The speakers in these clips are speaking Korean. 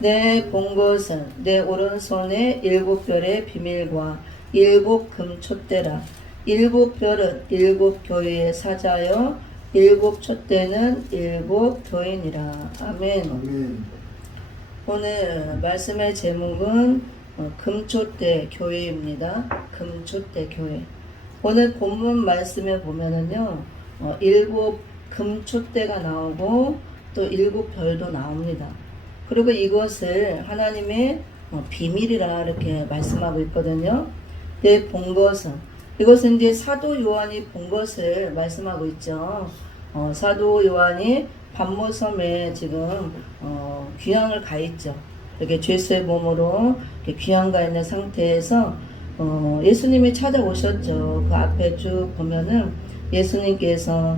내 본 것은 내 오른손에 일곱 별의 비밀과 일곱 금촛대라. 일곱 별은 일곱 교회의 사자여 일곱 촛대는 일곱 교인이라. 아멘. 아멘. 오늘 말씀의 제목은 금촛대 교회입니다. 금촛대 교회. 오늘 본문 말씀에 보면은요, 일곱 금촛대가 나오고 또 일곱 별도 나옵니다. 그리고 이것을 하나님의 비밀이라 이렇게 말씀하고 있거든요. 내 본 것은, 이것은 이제 사도 요한이 본 것을 말씀하고 있죠. 사도 요한이 반모섬에 지금 귀향을 가 있죠. 이렇게 죄수의 몸으로 이렇게 귀향 가 있는 상태에서 예수님이 찾아오셨죠. 그 앞에 쭉 보면은 예수님께서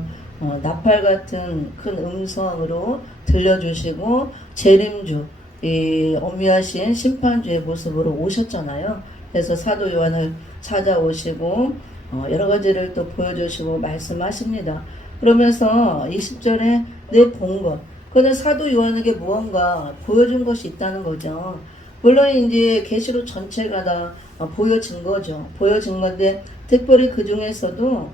나팔 같은 큰 음성으로 들려주시고 재림주, 이 엄미하신 심판주의 모습으로 오셨잖아요. 그래서 사도 요한을 찾아오시고 여러 가지를 또 보여주시고 말씀하십니다. 그러면서 20절에 내 본 것, 그는 사도 요한에게 무언가 보여준 것이 있다는 거죠. 물론 이제 계시록 전체가 다 보여진 거죠. 보여진 건데 특별히 그 중에서도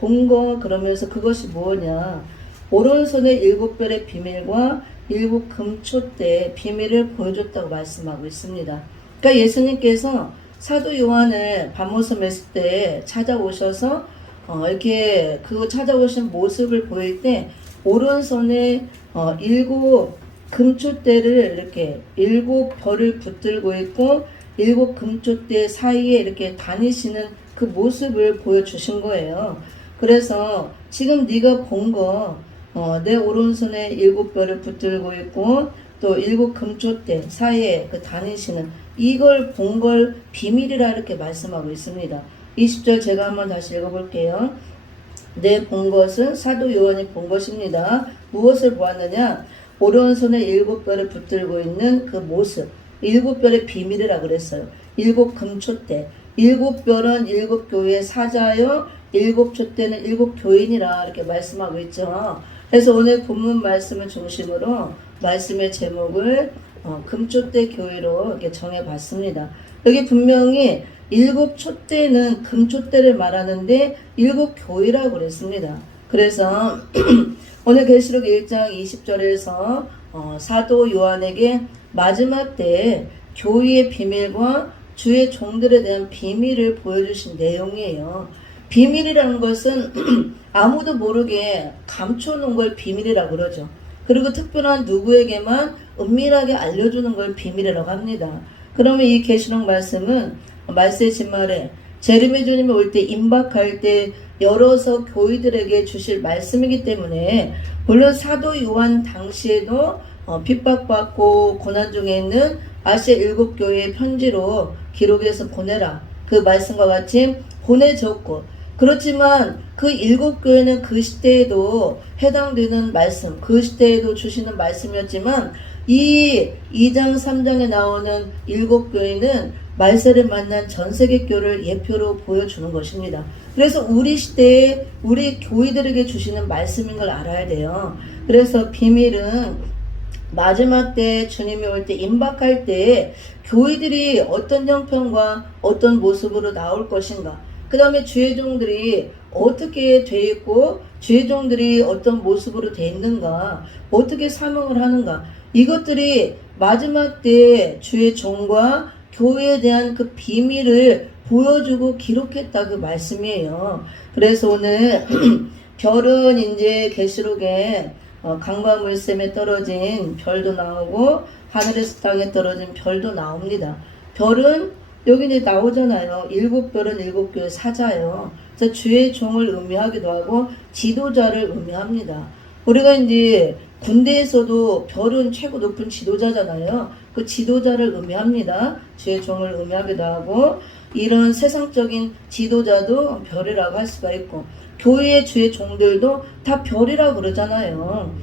본 거, 그러면서 그것이 뭐냐, 오른손의 일곱 별의 비밀과 일곱 금촛대의 비밀을 보여줬다고 말씀하고 있습니다. 그러니까 예수님께서 사도 요한을 반모섬에 있을 때 찾아오셔서 이렇게 그 찾아오신 모습을 보일 때 오른손에 일곱 금촛대를 이렇게 일곱 별을 붙들고 있고 일곱 금촛대 사이에 이렇게 다니시는 그 모습을 보여주신 거예요. 그래서 지금 네가 본 거, 내 오른손에 일곱 별을 붙들고 있고 또 일곱 금촛대 사이에 그 다니시는 이걸 본 걸 비밀이라 이렇게 말씀하고 있습니다. 20절 제가 한번 다시 읽어볼게요. 내 본 것은 사도 요한이 본 것입니다. 무엇을 보았느냐? 오른손에 일곱 별을 붙들고 있는 그 모습, 일곱 별의 비밀이라 그랬어요. 일곱 금촛대, 일곱 별은 일곱 교회의 사자여 일곱 촛대는 일곱 교인이라 이렇게 말씀하고 있죠. 그래서 오늘 본문 말씀을 중심으로 말씀의 제목을 금촛대 교회로 이렇게 정해봤습니다. 여기 분명히 일곱 촛대는 금촛대를 말하는데 일곱 교회라고 그랬습니다. 그래서 오늘 계시록 1장 20절에서 사도 요한에게 마지막 때에 교회의 비밀과 주의 종들에 대한 비밀을 보여주신 내용이에요. 비밀이라는 것은 아무도 모르게 감춰놓은 걸 비밀이라고 그러죠. 그리고 특별한 누구에게만 은밀하게 알려주는 걸 비밀이라고 합니다. 그러면 이 계시록 말씀은 말세의 진말에 재림의 주님이 올 때 임박할 때 열어서 교회들에게 주실 말씀이기 때문에 물론 사도 요한 당시에도 핍박받고 고난 중에 있는 아시아 일곱 교회의 편지로 기록해서 보내라, 그 말씀과 같이 보내줬고, 그렇지만 그 일곱 교회는 그 시대에도 해당되는 말씀, 그 시대에도 주시는 말씀이었지만 이 2장 3장에 나오는 일곱 교회는 말세를 만난 전세계 교회를 예표로 보여주는 것입니다. 그래서 우리 시대에 우리 교회들에게 주시는 말씀인 걸 알아야 돼요. 그래서 비밀은 마지막 때 주님이 올 때 임박할 때 교회들이 어떤 형편과 어떤 모습으로 나올 것인가, 그 다음에 주의 종들이 어떻게 돼 있고 주의 종들이 어떤 모습으로 돼 있는가, 어떻게 사명을 하는가, 이것들이 마지막 때 주의 종과 교회에 대한 그 비밀을 보여주고 기록했다, 그 말씀이에요. 그래서 오늘 별은 이제 계시록에 강과 물샘에 떨어진 별도 나오고 하늘에서 땅에 떨어진 별도 나옵니다. 별은 여기 이제 나오잖아요. 일곱 별은 일곱 교회 사자예요. 그래서 주의 종을 의미하기도 하고 지도자를 의미합니다. 우리가 이제 군대에서도 별은 최고 높은 지도자잖아요. 그 지도자를 의미합니다. 주의 종을 의미하기도 하고, 이런 세상적인 지도자도 별이라고 할 수가 있고, 교회의 주의 종들도 다 별이라고 그러잖아요.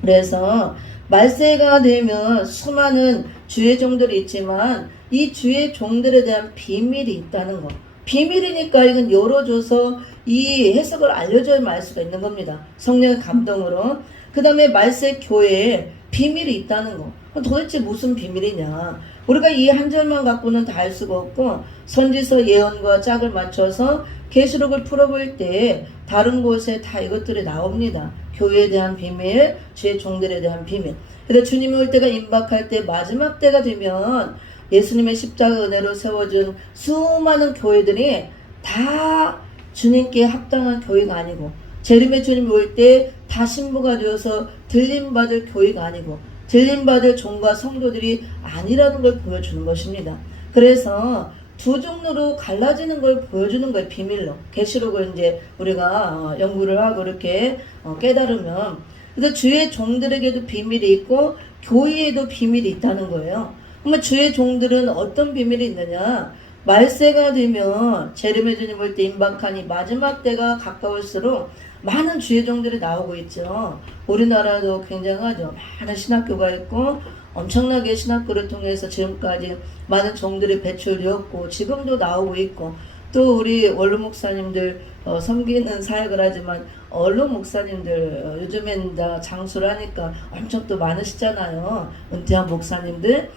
그래서 말세가 되면 수많은 주의 종들이 있지만 이 주의 종들에 대한 비밀이 있다는 거. 비밀이니까 이건 열어줘서 이 해석을 알려줘야만 알 수가 있는 겁니다. 성령의 감동으로. 그 다음에 말세 교회에 비밀이 있다는 거. 도대체 무슨 비밀이냐? 우리가 이 한 절만 갖고는 다 알 수가 없고 선지서 예언과 짝을 맞춰서 계시록을 풀어볼 때 다른 곳에 다 이것들이 나옵니다. 교회에 대한 비밀, 주의 종들에 대한 비밀. 그래서 주님이 올 때가 임박할 때 마지막 때가 되면 예수님의 십자가 은혜로 세워준 수많은 교회들이 다 주님께 합당한 교회가 아니고 재림의 주님이 올 때 다 신부가 되어서 들림받을 교회가 아니고 들림받을 종과 성도들이 아니라는 걸 보여주는 것입니다. 그래서 두 종류로 갈라지는 걸 보여주는 거예요. 비밀로. 계시록을 이제 우리가 연구를 하고 이렇게 깨달으면 그래서 주의 종들에게도 비밀이 있고 교회에도 비밀이 있다는 거예요. 그러면 주의 종들은 어떤 비밀이 있느냐? 말세가 되면 재림의 주님 올 때 임박하니 마지막 때가 가까울수록 많은 주의 종들이 나오고 있죠. 우리나라도 굉장하죠. 많은 신학교가 있고 엄청나게 신학교를 통해서 지금까지 많은 종들이 배출되었고 지금도 나오고 있고 또 우리 원로 목사님들 섬기는 사역을 하지만 언론 목사님들 요즘엔 다 장수를 하니까 엄청 또 많으시잖아요. 은퇴한 목사님들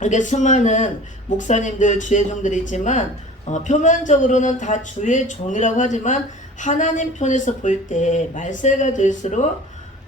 이렇게 수많은 목사님들 주의 종들이 있지만 표면적으로는 다 주의 종이라고 하지만 하나님 편에서 볼 때 말세가 될수록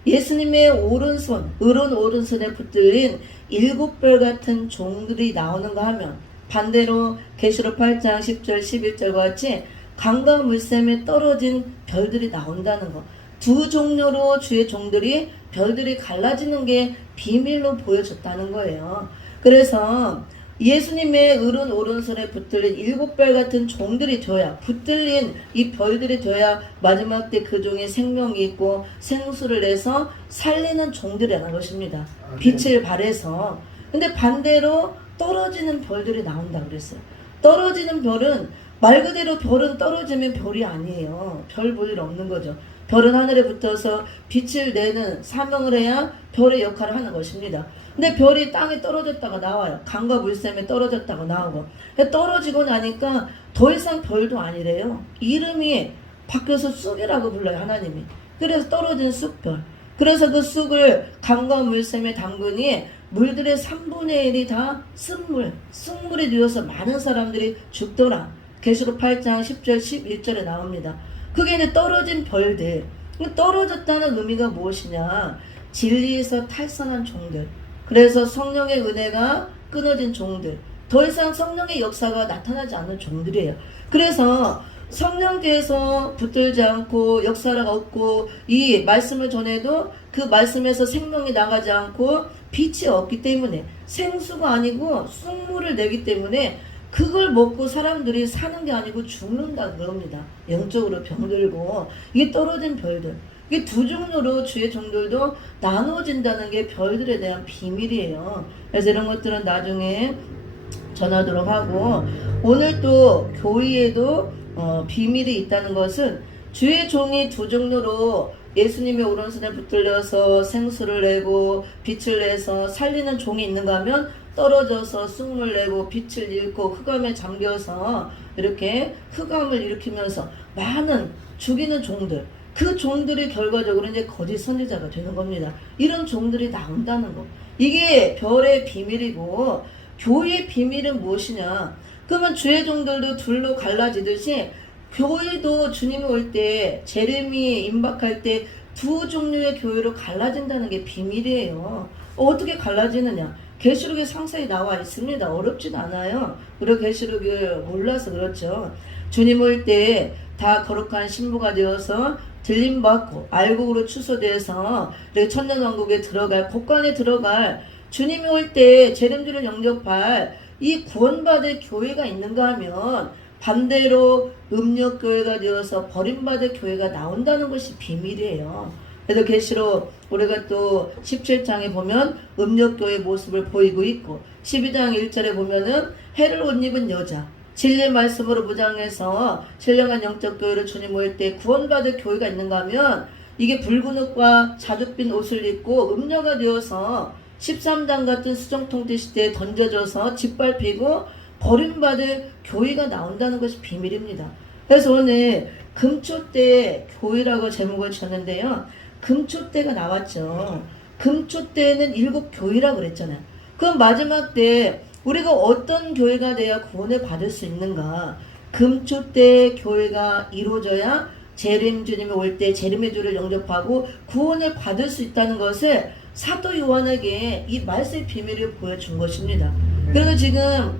예수님의 오른손, 의로운 오른손에 붙들린 7별 같은 종들이 나오는가 하면 반대로 계시록 8장 10절 11절과 같이 강과 물샘에 떨어진 별들이 나온다는 것. 두 종류로 주의 종들이 별들이 갈라지는 게 비밀로 보여졌다는 거예요. 그래서 예수님의 의로운 오른손에 붙들린 7별 같은 종들이 되어야 붙들린 이 별들이 되어야 마지막 때 그 종에 생명이 있고 생수를 내서 살리는 종들이라는 것입니다. 빛을 발해서. 근데 반대로 떨어지는 별들이 나온다 그랬어요. 떨어지는 별은 말 그대로 별은 떨어지면 별이 아니에요. 별 볼 일 없는 거죠. 별은 하늘에 붙어서 빛을 내는 사명을 해야 별의 역할을 하는 것입니다. 근데 별이 땅에 떨어졌다가 나와요. 강과 물샘에 떨어졌다가 나오고 떨어지고 나니까 더 이상 별도 아니래요. 이름이 바뀌어서 쑥이라고 불러요. 하나님이. 그래서 떨어진 쑥별. 그래서 그 쑥을 강과 물샘에 담그니 물들의 3분의 1이 다 쑥물이 되어서 많은 사람들이 죽더라. 계시록 8장 10절 11절에 나옵니다. 그게 이제 떨어진 별들. 떨어졌다는 의미가 무엇이냐? 진리에서 탈선한 종들. 그래서 성령의 은혜가 끊어진 종들. 더 이상 성령의 역사가 나타나지 않는 종들이에요. 그래서 성령께서 붙들지 않고 역사가 없고 이 말씀을 전해도 그 말씀에서 생명이 나가지 않고 빛이 없기 때문에 생수가 아니고 쑥물을 내기 때문에 그걸 먹고 사람들이 사는 게 아니고 죽는다 그럽니다. 영적으로 병들고 이게 떨어진 별들. 이게 두 종류로 주의 종들도 나누어진다는 게 별들에 대한 비밀이에요. 그래서 이런 것들은 나중에 전하도록 하고 오늘 또 교회에도 비밀이 있다는 것은 주의 종이 두 종류로 예수님의 오른손에 붙들려서 생수를 내고 빛을 내서 살리는 종이 있는가 하면 떨어져서 쑥물 내고 빛을 잃고 흑암에 잠겨서 이렇게 흑암을 일으키면서 많은 죽이는 종들 그 종들이 결과적으로 이제 거짓 선지자가 되는 겁니다. 이런 종들이 나온다는 거. 이게 별의 비밀이고 교회의 비밀은 무엇이냐? 그러면 주의 종들도 둘로 갈라지듯이 교회도 주님이 올 때 재림이 임박할 때 두 종류의 교회로 갈라진다는 게 비밀이에요. 어떻게 갈라지느냐? 계시록에 상세히 나와 있습니다. 어렵진 않아요. 우리가 계시록을 몰라서 그렇죠. 주님 올 때 다 거룩한 신부가 되어서 들림받고 알곡으로 추소돼서 천년왕국에 들어갈 곳간에 들어갈 주님이 올 때 재림주를 영접할 이 구원받을 교회가 있는가 하면 반대로 음력교회가 되어서 버림받을 교회가 나온다는 것이 비밀이에요. 그래서 계시록 우리가 또 17장에 보면 음력교회의 모습을 보이고 있고 12장 1절에 보면은 해를 옷 입은 여자 진리의 말씀으로 무장해서 신령한 영적 교회를 주님 올 때 구원받을 교회가 있는가 하면 이게 붉은 옷과 자줏빛 옷을 입고 음녀가 되어서 13장 같은 수정통치 시대에 던져져서 짓밟히고 버림받을 교회가 나온다는 것이 비밀입니다. 그래서 오늘 금초 때 교회라고 제목을 줬는데요. 금초 때가 나왔죠. 금초 때는 7교회라 그랬잖아요. 그럼 마지막 때 우리가 어떤 교회가 돼야 구원을 받을 수 있는가? 금초 때 교회가 이루어져야 재림 주님이 올 때 재림의 주를 영접하고 구원을 받을 수 있다는 것을 사도 요한에게 이 말씀의 비밀을 보여준 것입니다. 그래서 지금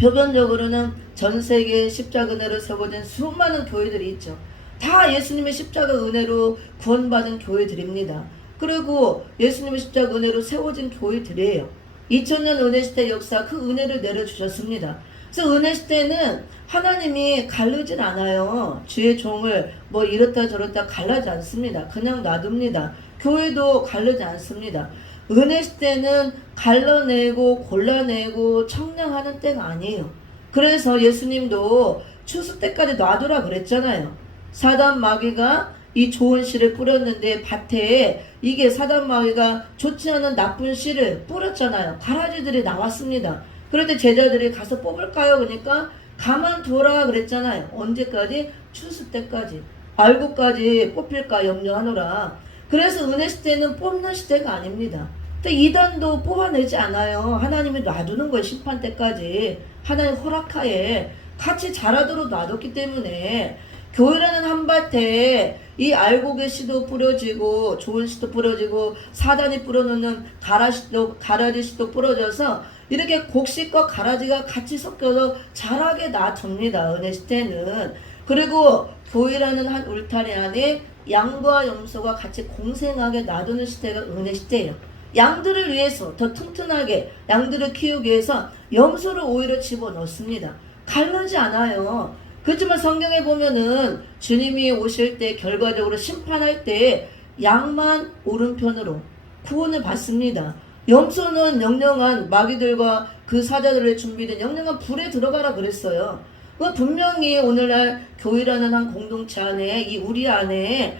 표면적으로는 전 세계에 십자가 은혜로 세워진 수많은 교회들이 있죠. 다 예수님의 십자가 은혜로 구원받은 교회들입니다. 그리고 예수님의 십자가 은혜로 세워진 교회들이에요. 2000년 은혜 시대 역사 그 은혜를 내려주셨습니다. 그래서 은혜 시대는 하나님이 가르진 않아요. 주의 종을 뭐 이렇다 저렇다 갈라지 않습니다. 그냥 놔둡니다. 교회도 가르지 않습니다. 은혜 시대는 갈라내고 골라내고 청량하는 때가 아니에요. 그래서 예수님도 추수 때까지 놔두라 그랬잖아요. 사단 마귀가 이 좋은 씨를 뿌렸는데 밭에 이게 사단 마귀가 좋지 않은 나쁜 씨를 뿌렸잖아요. 가라지들이 나왔습니다. 그런데 제자들이 가서 뽑을까요? 그러니까 가만둬라 그랬잖아요. 언제까지? 추수 때까지. 알고까지 뽑힐까 염려하노라. 그래서 은혜 시대는 뽑는 시대가 아닙니다. 근데 이단도 뽑아내지 않아요. 하나님이 놔두는 거예요. 심판 때까지. 하나님 허락하에 같이 자라도록 놔뒀기 때문에 교회라는 한밭에 이 알곡의 씨도 뿌려지고 좋은 씨도 뿌려지고 사단이 뿌려놓는 가라지 씨도 뿌려져서 이렇게 곡식과 가라지가 같이 섞여서 자라게 놔둡니다. 은혜 시대는. 그리고 교회라는 한 울타리 안에 양과 염소가 같이 공생하게 놔두는 시대가 은혜 시대예요. 양들을 위해서 더 튼튼하게 양들을 키우기 위해서 염소를 오히려 집어넣습니다. 가르지 않아요. 그렇지만 성경에 보면은 주님이 오실 때 결과적으로 심판할 때 양만 오른편으로 구원을 받습니다. 염소는 영영한 마귀들과 그 사자들을 준비된 영영한 불에 들어가라 그랬어요. 분명히 오늘날 교회라는 한 공동체 안에 이 우리 안에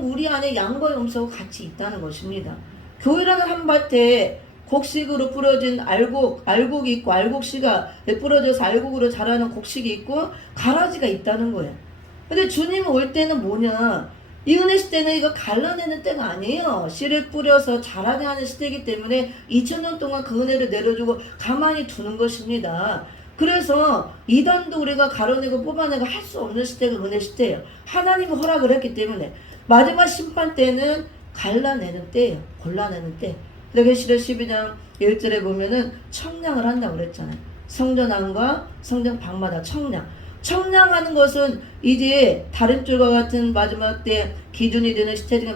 우리 안에 양과 염소가 같이 있다는 것입니다. 교회라는 한밭에 곡식으로 뿌려진 알곡이 있고 알곡씨가 뿌려져서 알곡으로 자라는 곡식이 있고 가라지가 있다는 거예요. 근데 주님 올 때는 뭐냐? 이 은혜 시대는 이거 갈라내는 때가 아니에요. 씨를 뿌려서 자라게 하는 시대이기 때문에 2000년 동안 그 은혜를 내려주고 가만히 두는 것입니다. 그래서 이단도 우리가 가려내고 뽑아내고 할 수 없는 시대가 은혜 시대예요. 하나님이 허락을 했기 때문에 마지막 심판 때는 갈라내는 때예요. 골라내는 때. 계시록 12장 1절에 보면은 청량을 한다고 그랬잖아요. 성전 안과 성전 방마다 청량. 청량하는 것은 이제 다림줄과 같은 마지막 때 기준이 되는 시대 중에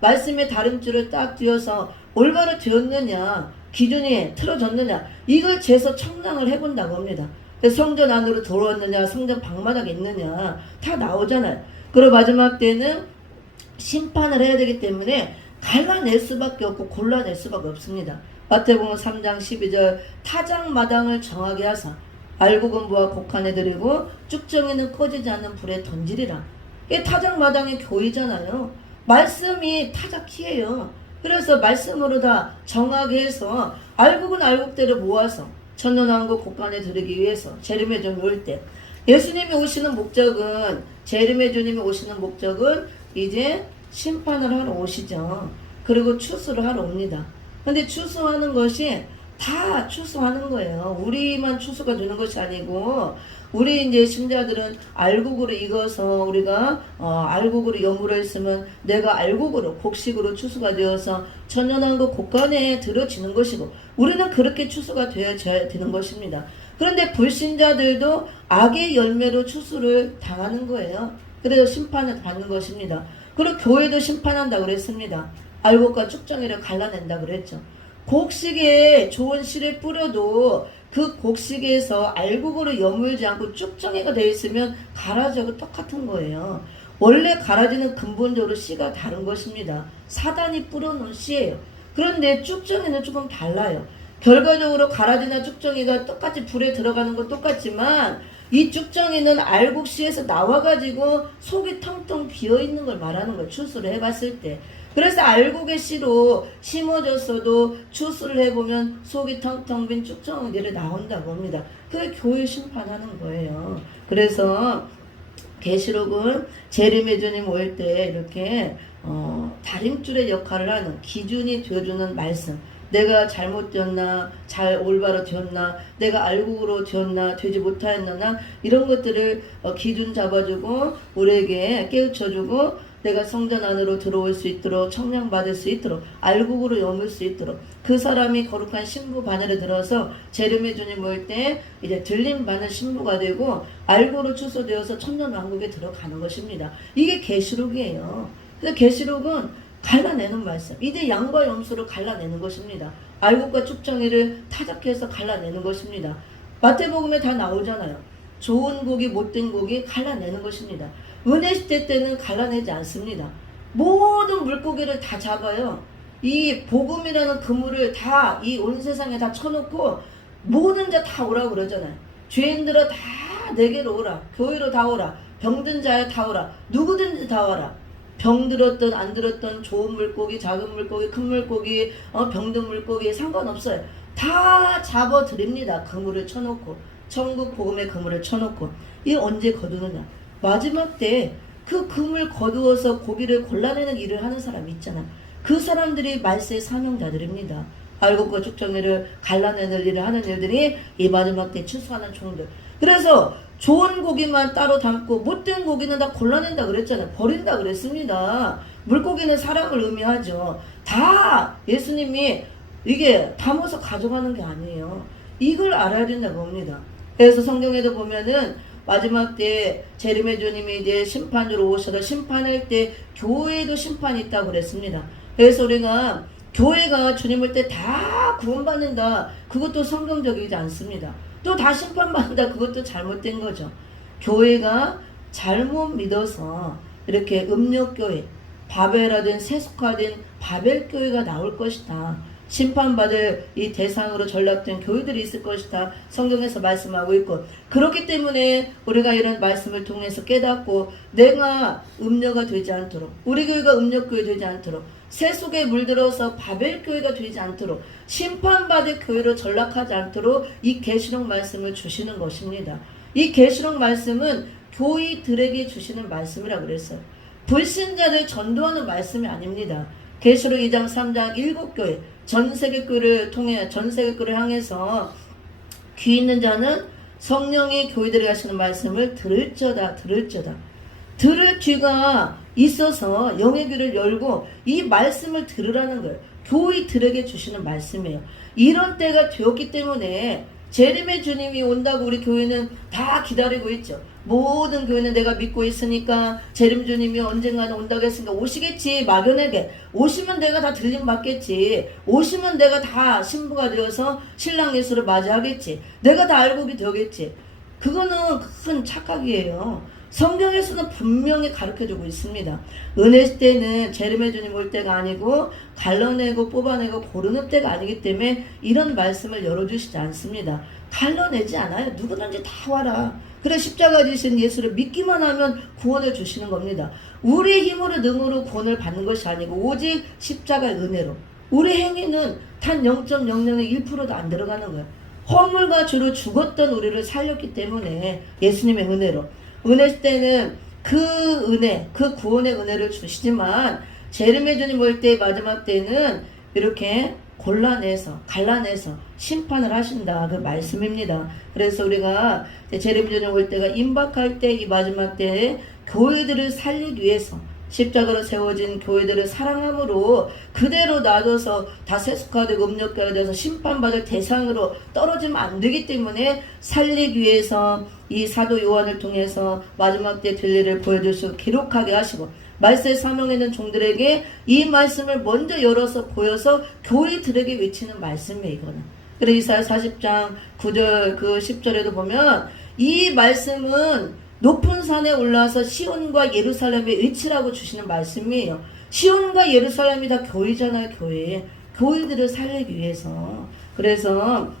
말씀의 다림줄을 딱 띄어서 올바로 되었느냐, 기준이 틀어졌느냐, 이걸 재서 청량을 해본다고 합니다. 성전 안으로 들어왔느냐, 성전 방마닥에 있느냐, 다 나오잖아요. 그리고 마지막 때는 심판을 해야 되기 때문에 갈라낼 수밖에 없고 골라낼 수밖에 없습니다. 마태복음 3장 12절 타작마당을 정하게 하사 알곡은 모아 곡간에 들이고 쭉정이는 꺼지지 않는 불에 던지리라. 이게 타작마당의 교회잖아요. 말씀이 타작키예요. 그래서 말씀으로 다 정하게 해서 알곡은 알곡대로 모아서 천년왕국 곡간에 들이기 위해서 재림의 주님이 올 때 예수님이 오시는 목적은 재림의 주님이 오시는 목적은 이제 심판을 하러 오시죠. 그리고 추수를 하러 옵니다. 근데 추수하는 것이 다 추수하는 거예요. 우리만 추수가 되는 것이 아니고 우리 이제 신자들은 알곡으로 익어서 우리가 알곡으로 여물어 있으면 내가 알곡으로 곡식으로 추수가 되어서 천년왕국 곡간에 들어지는 것이고 우리는 그렇게 추수가 되어져야 되는 것입니다. 그런데 불신자들도 악의 열매로 추수를 당하는 거예요. 그래서 심판을 받는 것입니다. 그리고 교회도 심판한다고 그랬습니다. 알곡과 쭉정이를 갈라낸다 그랬죠. 곡식에 좋은 씨를 뿌려도 그 곡식에서 알곡으로 여물지 않고 쭉정이가 되어 있으면 가라지하고 똑같은 거예요. 원래 가라지는 근본적으로 씨가 다른 것입니다. 사단이 뿌려놓은 씨예요. 그런데 쭉정이는 조금 달라요. 결과적으로 가라지나 쭉정이가 똑같이 불에 들어가는 건 똑같지만 이 쭉정이는 알곡씨에서 나와가지고 속이 텅텅 비어있는 걸 말하는 거예요. 추수를 해봤을 때. 그래서 알곡의 씨로 심어졌어도 추수를 해보면 속이 텅텅 빈 쭉정이들이 나온다고 합니다. 그게 교회 심판하는 거예요. 그래서 계시록은 재림의 주님 올 때 이렇게 다림줄의 역할을 하는 기준이 되어주는 말씀. 내가 잘못되었나, 잘 올바로 되었나, 내가 알곡으로 되었나, 되지 못하였나, 이런 것들을 기준 잡아주고 우리에게 깨우쳐주고 내가 성전 안으로 들어올 수 있도록, 청량받을 수 있도록, 알곡으로 여물 수 있도록, 그 사람이 거룩한 신부 바늘에 들어서 재림의 주님 올 때 이제 들림 바늘 신부가 되고 알곡으로 추소되어서 천년왕국에 들어가는 것입니다. 이게 계시록이에요. 그래서 계시록은 갈라내는 말씀. 이제 양과 염소를 갈라내는 것입니다. 알곡과 쭉정이를 타작해서 갈라내는 것입니다. 마태복음에 다 나오잖아요. 좋은 고기, 못된 고기 갈라내는 것입니다. 은혜 시대 때는 갈라내지 않습니다. 모든 물고기를 다 잡아요. 이 복음이라는 그물을 다 이 온 세상에 다 쳐놓고 모든 자 다 오라고 그러잖아요. 죄인들아 다 내게로 오라. 교회로 다 오라. 병든 자야 다 오라. 누구든지 다 오라. 병 들었던 안 들었던 좋은 물고기, 작은 물고기, 큰 물고기, 병든 물고기 상관없어요. 다 잡아드립니다. 그물을 쳐놓고 천국 복음의 그물을 쳐놓고. 이 언제 거두느냐? 마지막 때 그 그물 거두어서 고기를 골라내는 일을 하는 사람이 있잖아. 그 사람들이 말세의 사명자들입니다. 알곡과 쭉정이를 갈라내는 일을 하는 일들이 이 마지막 때 추수하는 종들. 그래서 좋은 고기만 따로 담고 못된 고기는 다 골라낸다 그랬잖아요. 버린다 그랬습니다. 물고기는 사람을 의미하죠. 다 예수님이 이게 담아서 가져가는 게 아니에요. 이걸 알아야 된다고 봅니다. 그래서 성경에도 보면은 마지막 때 재림의 주님이 이제 심판으로 오셔서 심판할 때 교회에도 심판이 있다고 그랬습니다. 그래서 우리가 교회가 주님 올 때 다 구원받는다. 그것도 성경적이지 않습니다. 또 다 심판받는다. 그것도 잘못된 거죠. 교회가 잘못 믿어서 이렇게 음욕교회, 바벨화된 세속화된 바벨교회가 나올 것이다. 심판받을 이 대상으로 전락된 교회들이 있을 것이다. 성경에서 말씀하고 있고, 그렇기 때문에 우리가 이런 말씀을 통해서 깨닫고 내가 음녀가 되지 않도록, 우리 교회가 음욕교회 되지 않도록, 세속에 물들어서 바벨교회가 되지 않도록, 심판받을 교회로 전락하지 않도록 이 계시록 말씀을 주시는 것입니다. 이 계시록 말씀은 교회들에게 주시는 말씀이라고 그랬어요. 불신자들 전도하는 말씀이 아닙니다. 계시록 2장 3장 7교회 전세계 교회를 통해 전세계 교회를 향해서 귀 있는 자는 성령이 교회들에 하시는 말씀을 들을저다. 들을 귀가 있어서 영의 귀를 열고 이 말씀을 들으라는 거예요. 교회들에게 주시는 말씀이에요. 이런 때가 되었기 때문에 재림의 주님이 온다고 우리 교회는 다 기다리고 있죠. 모든 교회는 내가 믿고 있으니까 재림 주님이 언젠가는 온다고 했으니까 오시겠지. 막연하게 오시면 내가 다 들림 받겠지. 오시면 내가 다 신부가 되어서 신랑 예수를 맞이하겠지. 내가 다 알곡이 되겠지. 그거는 큰 착각이에요. 성경에서는 분명히 가르쳐주고 있습니다. 은혜 시대는 재림의 주님 올 때가 아니고 갈라내고 뽑아내고 고르는 때가 아니기 때문에 이런 말씀을 열어주시지 않습니다. 갈라내지 않아요. 누구든지 다 와라. 그래 십자가 지신 예수를 믿기만 하면 구원을 주시는 겁니다. 우리의 힘으로 능으로 구원을 받는 것이 아니고 오직 십자가의 은혜로. 우리 행위는 단 0.00의 1%도 안 들어가는 거예요. 허물과 죄로 죽었던 우리를 살렸기 때문에 예수님의 은혜로. 은혜 시대는 그 은혜, 그 구원의 은혜를 주시지만 재림의 주님 올 때 마지막 때는 이렇게 골라내서 갈라내서 심판을 하신다. 그 말씀입니다. 그래서 우리가 재림 주님 올 때가 임박할 때 이 마지막 때에 교회들을 살리기 위해서 십자가로 세워진 교회들을 사랑함으로 그대로 놔둬서 다 세속화되고 음욕교회가 되어서 심판받을 대상으로 떨어지면 안 되기 때문에 살리기 위해서 이 사도 요한을 통해서 마지막 때 될 일을 보여주시고 기록하게 하시고 말세의 사명에 있는 종들에게 이 말씀을 먼저 열어서 보여서 교회들에게 외치는 말씀이에요. 이거는. 그래서 이사야 40장 9절 그 10절에도 보면 이 말씀은 높은 산에 올라와서 시온과 예루살렘에 외치라고 주시는 말씀이에요. 시온과 예루살렘이 다 교회잖아요. 교회들을 살리기 위해서. 그래서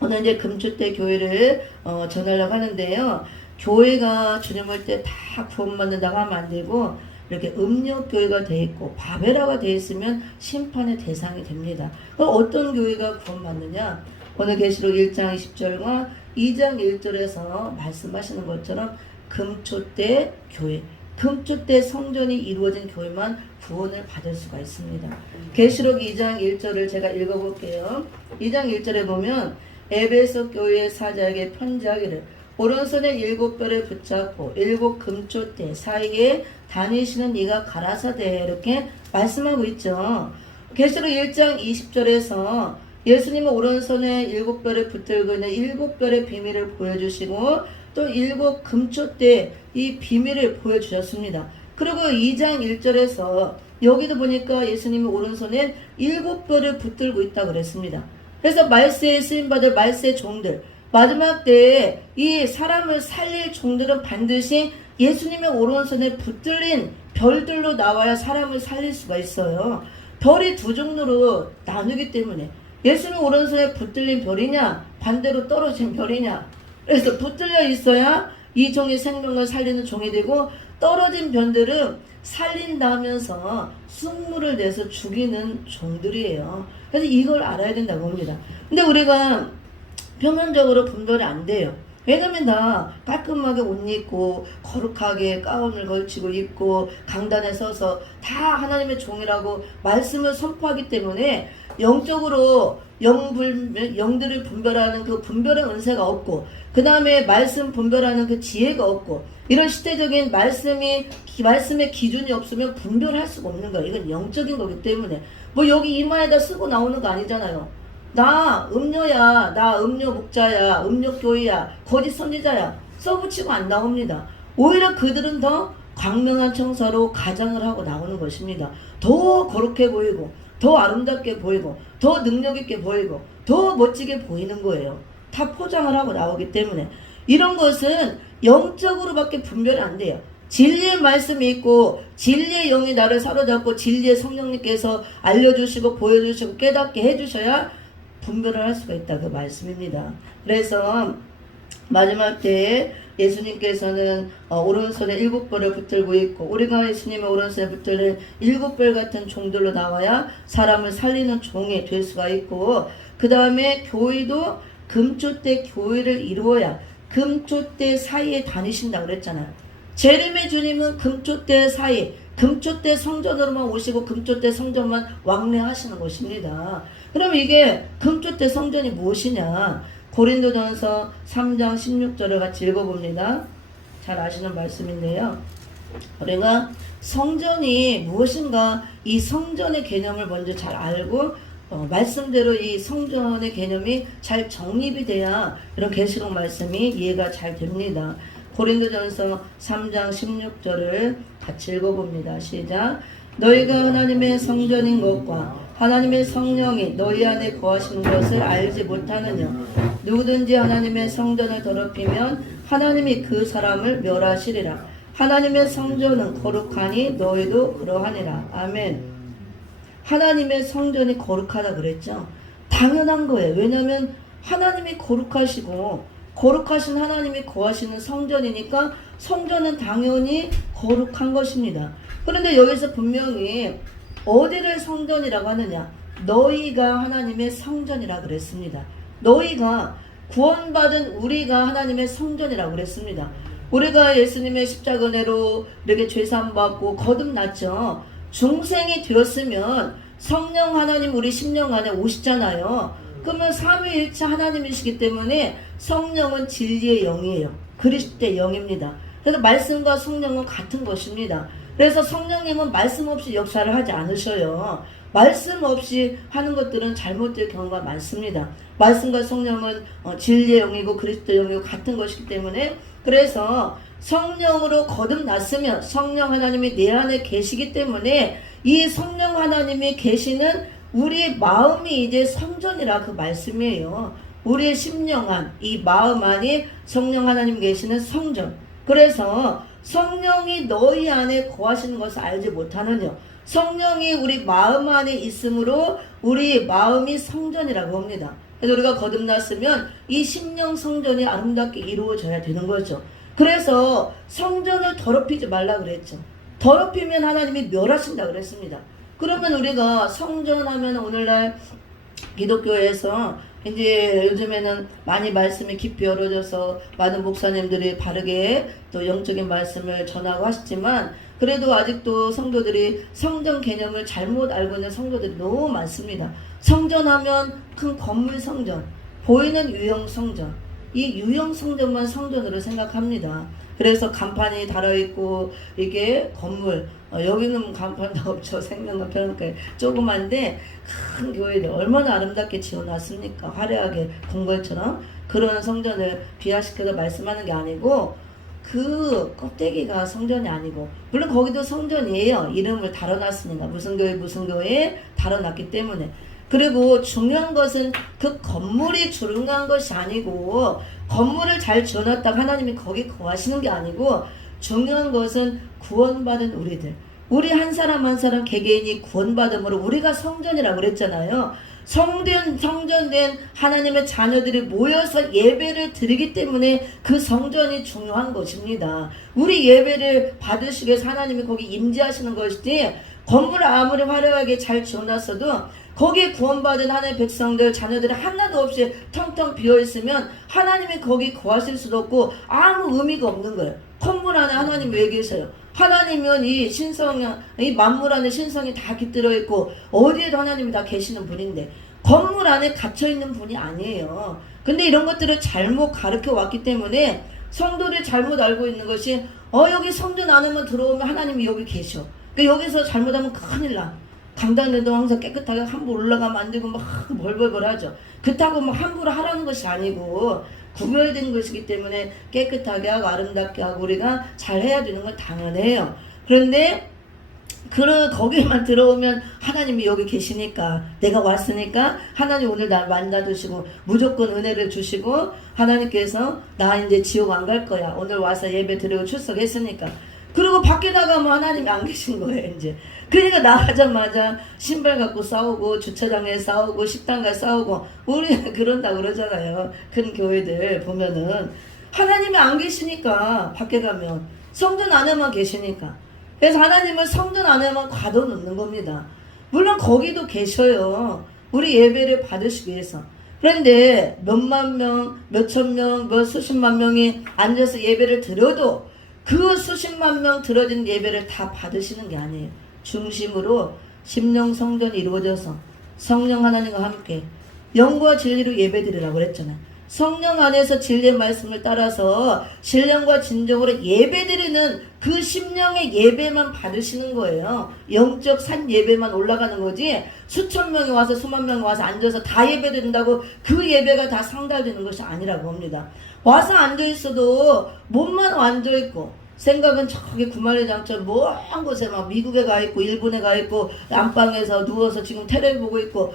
오늘 이제 금주 때 교회를 전하려고 하는데요. 교회가 주님 올 때 다 구원받는다고 하면 안 되고 이렇게 음욕교회가 돼 있고 바벨화가 돼 있으면 심판의 대상이 됩니다. 그럼 어떤 교회가 구원받느냐? 오늘 계시록 1장 20절과 2장 1절에서 말씀하시는 것처럼 금초 때 교회, 금초 때 성전이 이루어진 교회만 구원을 받을 수가 있습니다. 계시록 2장 1절을 제가 읽어볼게요. 2장 1절에 보면 에베소 교회 사자에게 편지하기를 오른손에 7뼈를 붙잡고 7 금초대 사이에 다니시는 이가 가라사대 이렇게 말씀하고 있죠. 계시록 1장 20절에서 예수님은 오른손에 7뼈를 붙들고 있는 7뼈의 비밀을 보여주시고 또 7 금초대 이 비밀을 보여주셨습니다. 그리고 2장 1절에서 여기도 보니까 예수님이 오른손에 7뼈를 붙들고 있다고 그랬습니다. 그래서 말세에 쓰임받을 말세 종들, 마지막 때에 이 사람을 살릴 종들은 반드시 예수님의 오른손에 붙들린 별들로 나와야 사람을 살릴 수가 있어요. 별이 두 종류로 나누기 때문에 예수님 오른손에 붙들린 별이냐 반대로 떨어진 별이냐. 그래서 붙들려 있어야 이 종이 생명을 살리는 종이 되고 떨어진 별들은 살린다면서 쑥물을 내서 죽이는 종들이에요. 그래서 이걸 알아야 된다고 봅니다. 근데 우리가 표면적으로 분별이 안 돼요. 왜냐면 다 깔끔하게 옷 입고 거룩하게 가운을 걸치고 입고 강단에 서서 다 하나님의 종이라고 말씀을 선포하기 때문에 영적으로 영들을 분별하는 그 분별의 은사가 없고 그 다음에 말씀 분별하는 그 지혜가 없고 이런 시대적인 말씀의 기준이 없으면 분별할 수가 없는 거예요. 이건 영적인 거기 때문에 뭐 여기 이마에다 쓰고 나오는 거 아니잖아요. 나 음료야, 나 음료 목자야, 음료 교회야, 거짓 선지자야 써붙이고 안 나옵니다. 오히려 그들은 더 광명한 청사로 가장을 하고 나오는 것입니다. 더 거룩해 보이고 더 아름답게 보이고 더 능력 있게 보이고 더 멋지게 보이는 거예요. 다 포장을 하고 나오기 때문에 이런 것은 영적으로밖에 분별이 안 돼요. 진리의 말씀이 있고 진리의 영이 나를 사로잡고 진리의 성령님께서 알려주시고 보여주시고 깨닫게 해주셔야 분별을 할 수가 있다 그 말씀입니다. 그래서 마지막 때에 예수님께서는 오른손에 7벌을 붙들고 있고 우리가 예수님의 오른손에 붙들린 7벌 같은 종들로 나와야 사람을 살리는 종이 될 수가 있고 그 다음에 교회도 금초대 교회를 이루어야 금초대 사이에 다니신다고 그랬잖아요. 재림의 주님은 금초대 사이 금초대 성전으로만 오시고 금초대 성전만 왕래하시는 것입니다. 그럼 이게 금초대 성전이 무엇이냐? 고린도전서 3장 16절을 같이 읽어봅니다. 잘 아시는 말씀인데요. 우리가 성전이 무엇인가 이 성전의 개념을 먼저 잘 알고 말씀대로 이 성전의 개념이 잘 정립이 돼야 이런 계시록 말씀이 이해가 잘 됩니다. 고린도전서 3장 16절을 같이 읽어봅니다. 시작. 너희가 하나님의 성전인 것과 하나님의 성령이 너희 안에 거하시는 것을 알지 못하느냐. 누구든지 하나님의 성전을 더럽히면 하나님이 그 사람을 멸하시리라. 하나님의 성전은 거룩하니 너희도 그러하니라. 아멘. 하나님의 성전이 거룩하다 그랬죠. 당연한 거예요. 왜냐하면 하나님이 거룩하시고 거룩하신 하나님이 거하시는 성전이니까 성전은 당연히 거룩한 것입니다. 그런데 여기서 분명히 어디를 성전이라고 하느냐? 너희가 하나님의 성전이라고 그랬습니다. 너희가 구원받은 우리가 하나님의 성전이라고 그랬습니다. 우리가 예수님의 십자가 은혜로 이렇게 죄사함받고 거듭났죠. 중생이 되었으면 성령 하나님 우리 심령 안에 오시잖아요. 그러면 삼위일체 하나님이시기 때문에 성령은 진리의 영이에요. 그리스도의 영입니다. 그래서 말씀과 성령은 같은 것입니다. 그래서 성령님은 말씀 없이 역사를 하지 않으셔요. 말씀 없이 하는 것들은 잘못될 경우가 많습니다. 말씀과 성령은 진리의 영이고 그리스도의 영이고 같은 것이기 때문에 그래서 성령으로 거듭났으면 성령 하나님이 내 안에 계시기 때문에 이 성령 하나님이 계시는 우리의 마음이 이제 성전이라 그 말씀이에요. 우리의 심령 안, 이 마음 안이 성령 하나님 계시는 성전. 그래서 성령이 너희 안에 거하시는 것을 알지 못하느냐. 성령이 우리 마음 안에 있으므로 우리 마음이 성전이라고 합니다. 그래서 우리가 거듭났으면 이 심령 성전이 아름답게 이루어져야 되는 거죠. 그래서 성전을 더럽히지 말라 그랬죠. 더럽히면 하나님이 멸하신다 그랬습니다. 그러면 우리가 성전하면 오늘날 기독교에서 이제 요즘에는 많이 말씀이 깊이 열어져서 많은 목사님들이 바르게 또 영적인 말씀을 전하고 하시지만 그래도 아직도 성도들이 성전 개념을 잘못 알고 있는 성도들이 너무 많습니다. 성전하면 큰 건물 성전, 보이는 유형 성전, 이 유형 성전만 성전으로 생각합니다. 그래서 간판이 달아있고 이게 건물, 여기는 간판도 없죠. 생명과 평화교회 조그만데 큰 교회들 얼마나 아름답게 지어놨습니까? 화려하게 궁궐처럼. 그런 성전을 비하시켜서 말씀하는 게 아니고 그 껍데기가 성전이 아니고, 물론 거기도 성전이에요. 이름을 달아놨으니까 무슨 교회 무슨 교회에 달아놨기 때문에. 그리고 중요한 것은 그 건물이 중요한 것이 아니고, 건물을 잘 지어놨다가 하나님이 거기 거하시는 게 아니고, 중요한 것은 구원받은 우리들, 우리 한 사람 한 사람 개개인이 구원받음으로 우리가 성전이라고 그랬잖아요. 성전된 하나님의 자녀들이 모여서 예배를 드리기 때문에 그 성전이 중요한 것입니다. 우리 예배를 받으시기 위해서 하나님이 거기 임재하시는 것이지, 건물을 아무리 화려하게 잘 지어놨어도 거기에 구원받은 하나님의 백성들 자녀들이 하나도 없이 텅텅 비어있으면 하나님이 거기 거하실 수도 없고 아무 의미가 없는 거예요. 건물 안에 하나님 왜 계세요? 하나님은 이 만물 안에 신성이 다 깃들어 있고 어디에도 하나님이 다 계시는 분인데 건물 안에 갇혀 있는 분이 아니에요. 근데 이런 것들을 잘못 가르쳐 왔기 때문에 성도들이 잘못 알고 있는 것이 여기 성전 안에만 들어오면 하나님이 여기 계셔. 그러니까 여기서 잘못하면 큰일 나. 강단에도 항상 깨끗하게 함부로 올라가면 안 되고 막 벌벌벌 하죠. 그렇다고 막 함부로 하라는 것이 아니고 구별된 것이기 때문에 깨끗하게 하고 아름답게 하고 우리가 잘해야 되는 건 당연해요. 그런데 거기에만 들어오면 하나님이 여기 계시니까, 내가 왔으니까 하나님 오늘 날 만나주시고 무조건 은혜를 주시고, 하나님께서 나 이제 지옥 안 갈 거야, 오늘 와서 예배 드리고 출석했으니까. 그리고 밖에 나가면 하나님이 안 계신 거예요 이제. 그러니까 나가자마자 신발 갖고 싸우고 주차장에 싸우고 식당 가서 싸우고, 우리는 그런다 그러잖아요. 큰 교회들 보면은 하나님이 안 계시니까, 밖에 가면 성전 안에만 계시니까. 그래서 하나님은 성전 안에만 가둬놓는 겁니다. 물론 거기도 계셔요, 우리 예배를 받으시기 위해서. 그런데 몇만 명, 몇천 명, 몇 수십만 명이 앉아서 예배를 드려도 그 수십만 명 드려진 예배를 다 받으시는 게 아니에요. 중심으로 심령 성전이 이루어져서 성령 하나님과 함께 영과 진리로 예배드리라고 그랬잖아요. 성령 안에서 진리의 말씀을 따라서 신령과 진정으로 예배드리는 그 심령의 예배만 받으시는 거예요. 영적 산 예배만 올라가는 거지, 수천 명이 와서 수만 명이 와서 앉아서 다 예배드린다고 그 예배가 다 상달되는 것이 아니라고 합니다. 와서 앉아있어도 몸만 앉아있고 생각은 저기 구만리 장처럼 먼 곳에 막 미국에 가 있고 일본에 가 있고 안방에서 누워서 지금 텔레비 보고 있고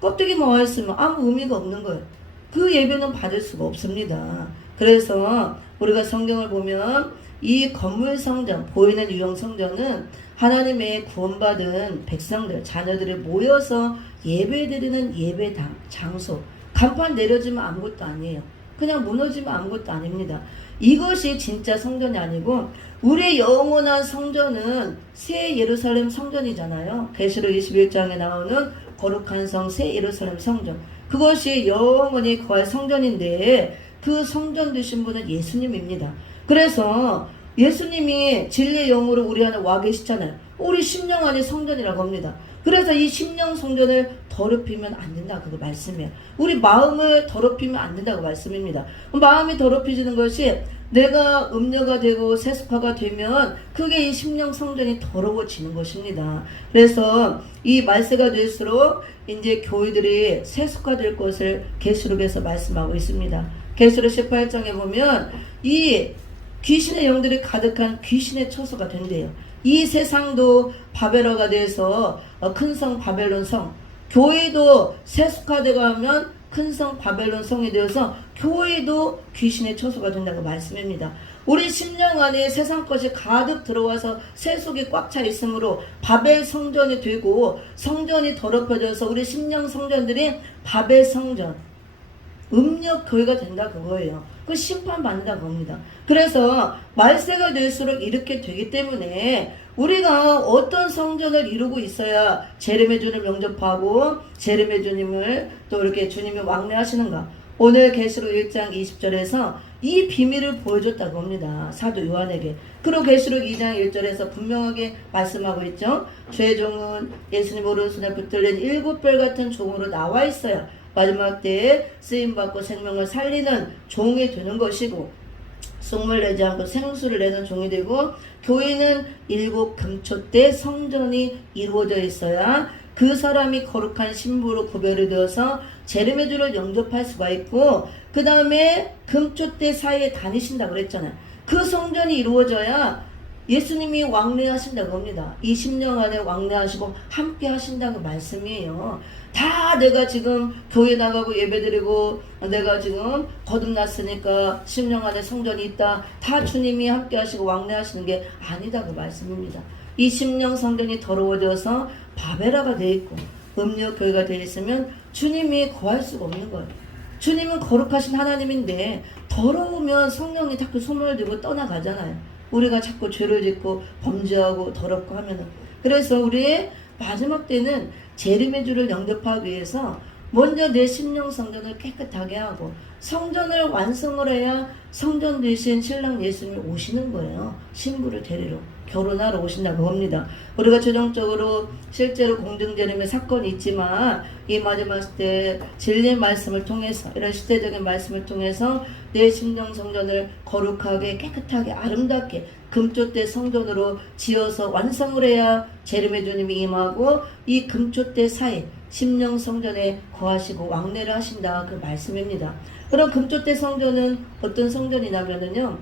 껍데기만 와 있으면 아무 의미가 없는 거예요. 그 예배는 받을 수가 없습니다. 그래서 우리가 성경을 보면 이 건물 성전, 보이는 유형 성전은 하나님의 구원받은 백성들, 자녀들이 모여서 예배드리는 예배당, 장소. 간판 내려지면 아무것도 아니에요. 그냥 무너지면 아무것도 아닙니다. 이것이 진짜 성전이 아니고, 우리의 영원한 성전은 새 예루살렘 성전이잖아요. 계시록 21장에 나오는 거룩한 성 새 예루살렘 성전, 그것이 영원히 거할 성전인데 그 성전 되신 분은 예수님입니다. 그래서 예수님이 진리의 영으로 우리 안에 와 계시잖아요. 우리 심령 안에 성전이라고 합니다. 그래서 이 심령 성전을 더럽히면 안 된다, 그거 말씀이에요. 우리 마음을 더럽히면 안 된다고 말씀입니다. 마음이 더럽혀지는 것이 내가 음녀가 되고 세속화가 되면 그게 이 심령 성전이 더러워지는 것입니다. 그래서 이 말세가 될수록 이제 교회들이 세속화될 것을 계시록에서 말씀하고 있습니다. 계시록 18장에 보면 이 귀신의 영들이 가득한 귀신의 처소가 된대요. 이 세상도 바벨로가 돼서 큰 성 바벨론 성, 교회도 세속화되고 하면 큰 성 바벨론 성이 되어서 교회도 귀신의 처소가 된다고 말씀입니다. 우리 심령 안에 세상 것이 가득 들어와서 세속이 꽉 차 있으므로 바벨 성전이 되고, 성전이 더럽혀져서 우리 심령 성전들이 바벨 성전, 음력 교회가 된다 그거예요. 그 심판받는다 겁니다. 그래서 말세가 될수록 이렇게 되기 때문에 우리가 어떤 성전을 이루고 있어야 재림의 주님을 영접하고 재림의 주님을 또 이렇게 주님이 왕래하시는가? 오늘 계시록 1장 20절에서 이 비밀을 보여줬다고 합니다. 사도 요한에게. 그리고 계시록 2장 1절에서 분명하게 말씀하고 있죠. 주의 종은 예수님 오른손에 붙들린 7별 같은 종으로 나와 있어야 마지막 때에 쓰임받고 생명을 살리는 종이 되는 것이고, 속물 내지 않고 생수를 내는 종이 되고, 교회는 7 금초대 성전이 이루어져 있어야 그 사람이 거룩한 신부로 구별이 되어서 재림의 주를 영접할 수가 있고, 그 다음에 금초대 사이에 다니신다고 그랬잖아요. 그 성전이 이루어져야 예수님이 왕래하신다고 합니다. 20년 안에 왕래하시고 함께 하신다고 말씀이에요. 다 내가 지금 교회 나가고 예배드리고 내가 지금 거듭났으니까 10년 안에 성전이 있다, 다 주님이 함께 하시고 왕래하시는 게 아니다고 말씀입니다. 20년 성전이 더러워져서 바베라가 되어 있고 음료교회가 되어 있으면 주님이 거할 수가 없는 거예요. 주님은 거룩하신 하나님인데 더러우면 성령이 자꾸 손을 들고 떠나가잖아요. 우리가 자꾸 죄를 짓고 범죄하고 더럽고 하면은. 그래서 우리의 마지막 때는 재림의 주를 영접하기 위해서 먼저 내 심령 성전을 깨끗하게 하고 성전을 완성을 해야 성전 되신 신랑 예수님이 오시는 거예요. 신부를 데리러 결혼하러 오신다고 합니다. 우리가 최종적으로 실제로 공중재림의 사건이 있지만 이 마지막 때 진리의 말씀을 통해서, 이런 시대적인 말씀을 통해서 내 심령 성전을 거룩하게 깨끗하게 아름답게 금초대 성전으로 지어서 완성을 해야 재림의 주님이 임하고 이 금초대 사이 심령 성전에 거하시고 왕래를 하신다, 그 말씀입니다. 그럼 금초대 성전은 어떤 성전이냐면요,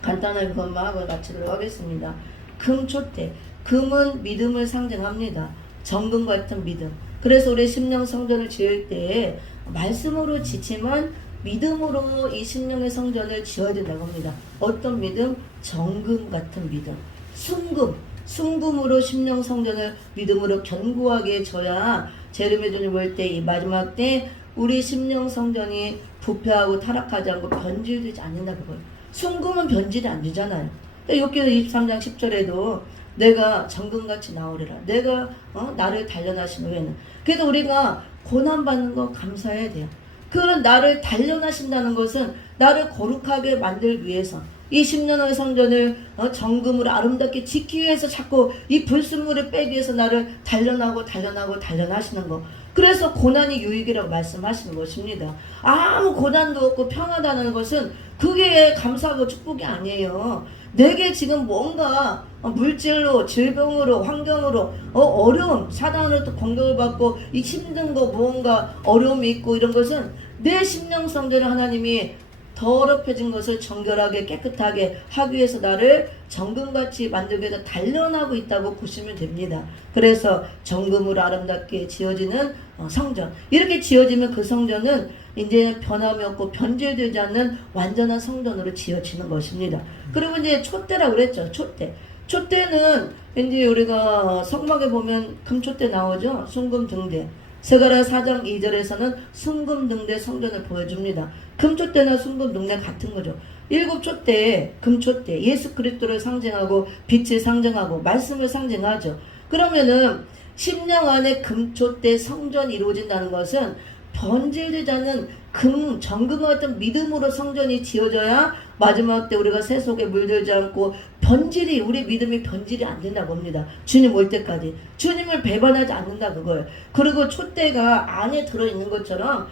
간단하게 그것만 하고 마치도록 하겠습니다. 금초대, 금은 믿음을 상징합니다. 정금 같은 믿음. 그래서 우리 심령 성전을 지을 때 말씀으로 지지만 믿음으로 이 심령의 성전을 지어야 된다고 합니다. 어떤 믿음? 정금 같은 믿음. 순금으로 심령 성전을 믿음으로 견고하게 져야 재림의 주님 올 때 이 마지막 때 우리 심령 성전이 부패하고 타락하지 않고 변질되지 않는다고 봐요. 순금은 변질이 안 되잖아요. 욥기서 23장 10절에도 내가 정금같이 나오리라. 내가 나를 단련하신 후에는. 그래도 우리가 고난받는 거 감사해야 돼요. 그런 나를 단련하신다는 것은 나를 거룩하게 만들기 위해서 이 10년의 성전을 정금으로 아름답게 짓기 위해서 자꾸 이 불순물을 빼기 위해서 나를 단련하시는 거. 그래서 고난이 유익이라고 말씀하시는 것입니다. 아무 고난도 없고 평화다는 것은 그게 감사하고 축복이 아니에요. 내게 지금 뭔가 물질로, 질병으로, 환경으로 어려움, 사단으로부터 공격을 받고 이 힘든 거 뭔가 어려움이 있고 이런 것은 내 심령 성전을 하나님이 더럽혀진 것을 정결하게 깨끗하게 하기 위해서 나를 정금같이 만들기 위해서 단련하고 있다고 보시면 됩니다. 그래서 정금으로 아름답게 지어지는 성전, 이렇게 지어지면 그 성전은 이제 변함이 없고 변질되지 않는 완전한 성전으로 지어지는 것입니다. 그리고 이제 촛대라고 그랬죠. 촛대는 이제 우리가 성막에 보면 금촛대 나오죠. 순금 등대. 스가랴 4장 2절에서는 순금 등대 성전을 보여줍니다. 금촛대나 순금 등대 같은 거죠. 7촛대, 금촛대, 예수 그리스도를 상징하고 빛을 상징하고 말씀을 상징하죠. 그러면은 심령 안에 금촛대 성전이 이루어진다는 것은 변질되지 않는 정금 같은 믿음으로 성전이 지어져야 마지막 때 우리가 새 속에 물들지 않고 우리 믿음이 변질이 안 된다고 합니다. 주님 올 때까지 주님을 배반하지 않는다 그거예요. 그리고 촛대가 안에 들어있는 것처럼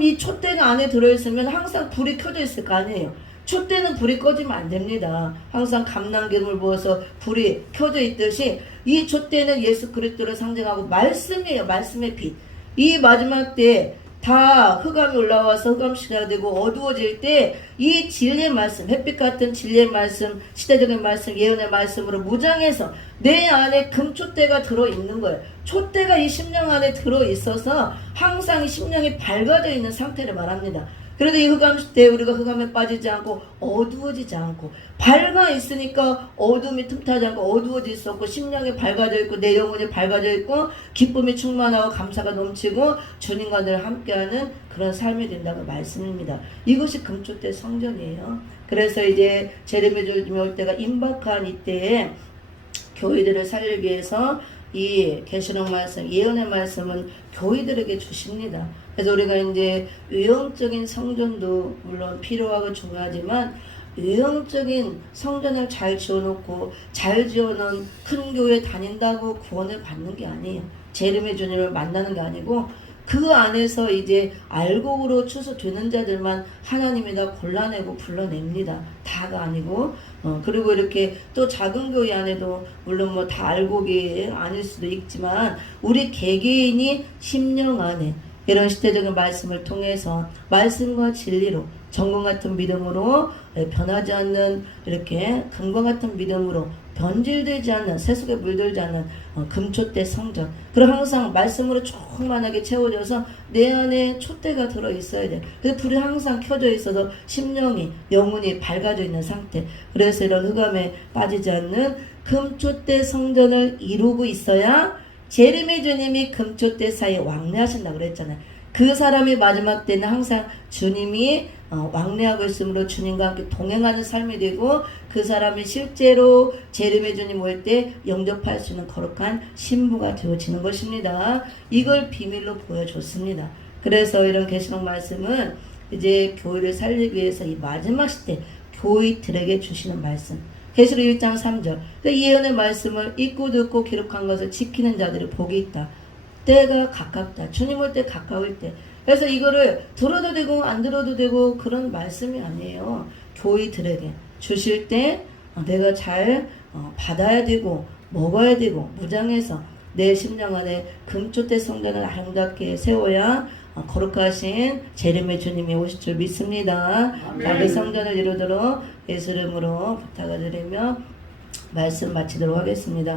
이 촛대가 안에 들어있으면 항상 불이 켜져 있을 거 아니에요. 촛대는 불이 꺼지면 안 됩니다. 항상 감람기름을 부어서 불이 켜져 있듯이 이 촛대는 예수 그리스도를 상징하고 말씀이에요. 말씀의 빛. 이 마지막 때 다 흑암이 올라와서 흑암시가 되고 어두워질 때 이 진리의 말씀, 햇빛 같은 진리의 말씀, 시대적인 말씀, 예언의 말씀으로 무장해서 내 안에 금촛대가 들어있는 거예요. 촛대가 이 심령 안에 들어있어서 항상 이 심령이 밝아져 있는 상태를 말합니다. 그래도 이 흑암 시대에 우리가 흑암에 빠지지 않고 어두워지지 않고 밝아 있으니까 어둠이 틈타지 않고 어두워질 수 없고 심령이 밝아져 있고 내 영혼이 밝아져 있고 기쁨이 충만하고 감사가 넘치고 주님과 늘 함께하는 그런 삶이 된다고 말씀입니다. 이것이 금촛대 성전이에요. 그래서 이제 재림의 주님이 올 때가 임박한 이때에 교회들을 살리기 위해서 이 계시록 말씀, 예언의 말씀은 교회들에게 주십니다. 그래서 우리가 이제 외형적인 성전도 물론 필요하고 중요하지만 외형적인 성전을 잘 지어놓고 잘 지어놓은 큰 교회 다닌다고 구원을 받는 게 아니에요. 제 이름의 주님을 만나는 게 아니고 그 안에서 이제 알곡으로 추수되는 자들만 하나님이 다 골라내고 불러냅니다. 다가 아니고 그리고 이렇게 또 작은 교회 안에도 물론 뭐 다 알곡이 아닐 수도 있지만 우리 개개인이 심령 안에 이런 시대적인 말씀을 통해서 말씀과 진리로 정금 같은 믿음으로 변하지 않는 이렇게 금과 같은 믿음으로 변질되지 않는 세속에 물들지 않는 금촛대 성전. 그리고 항상 말씀으로 충만하게 채워져서 내 안에 촛대가 들어 있어야 돼. 그래서 불이 항상 켜져 있어서 심령이 영혼이 밝아져 있는 상태. 그래서 이런 흑암에 빠지지 않는 금촛대 성전을 이루고 있어야 제림의 주님이 금촛대 사이에 왕래하신다고 그랬잖아요. 그 사람이 마지막 때는 항상 주님이 왕래하고 있으므로 주님과 함께 동행하는 삶이 되고 그 사람이 실제로 제림의 주님 올 때 영접할 수 있는 거룩한 신부가 되어지는 것입니다. 이걸 비밀로 보여줬습니다. 그래서 이런 계시록 말씀은 이제 교회를 살리기 위해서 이 마지막 시대 교회들에게 주시는 말씀. 계시록 1장 3절. 이 예언의 말씀을 읽고 듣고 기록한 것을 지키는 자들이 복이 있다. 때가 가깝다. 주님 올 때 가까울 때. 그래서 이거를 들어도 되고 안 들어도 되고 그런 말씀이 아니에요. 교회들에게 주실 때 내가 잘 받아야 되고 먹어야 되고 무장해서 내 심령 안에 금촛대 성전을 아름답게 세워야 거룩하신 제림의 주님이 오실 줄 믿습니다. 다윗 성전을 이루도록 예수 이름으로 부탁을 드리며 말씀 마치도록 하겠습니다.